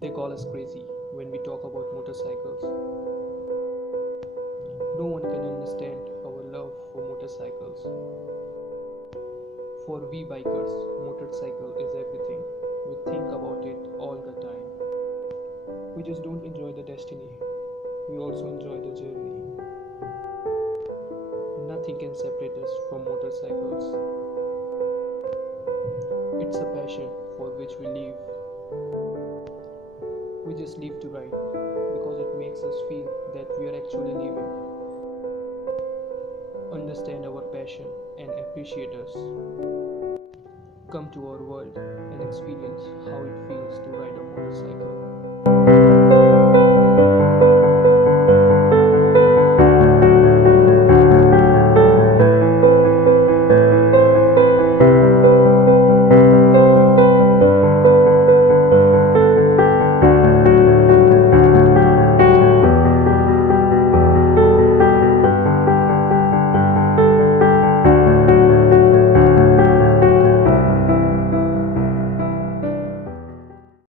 They call us crazy when we talk about motorcycles. No one can understand our love for motorcycles. For we bikers, motorcycle is everything. We think about it all the time. We just don't enjoy the destiny. We also enjoy the journey. Nothing can separate us from motorcycles. It's a passion for which we live. We just live to ride because it makes us feel that we are actually living. Understand our passion and appreciate us. Come to our world and experience how it feels to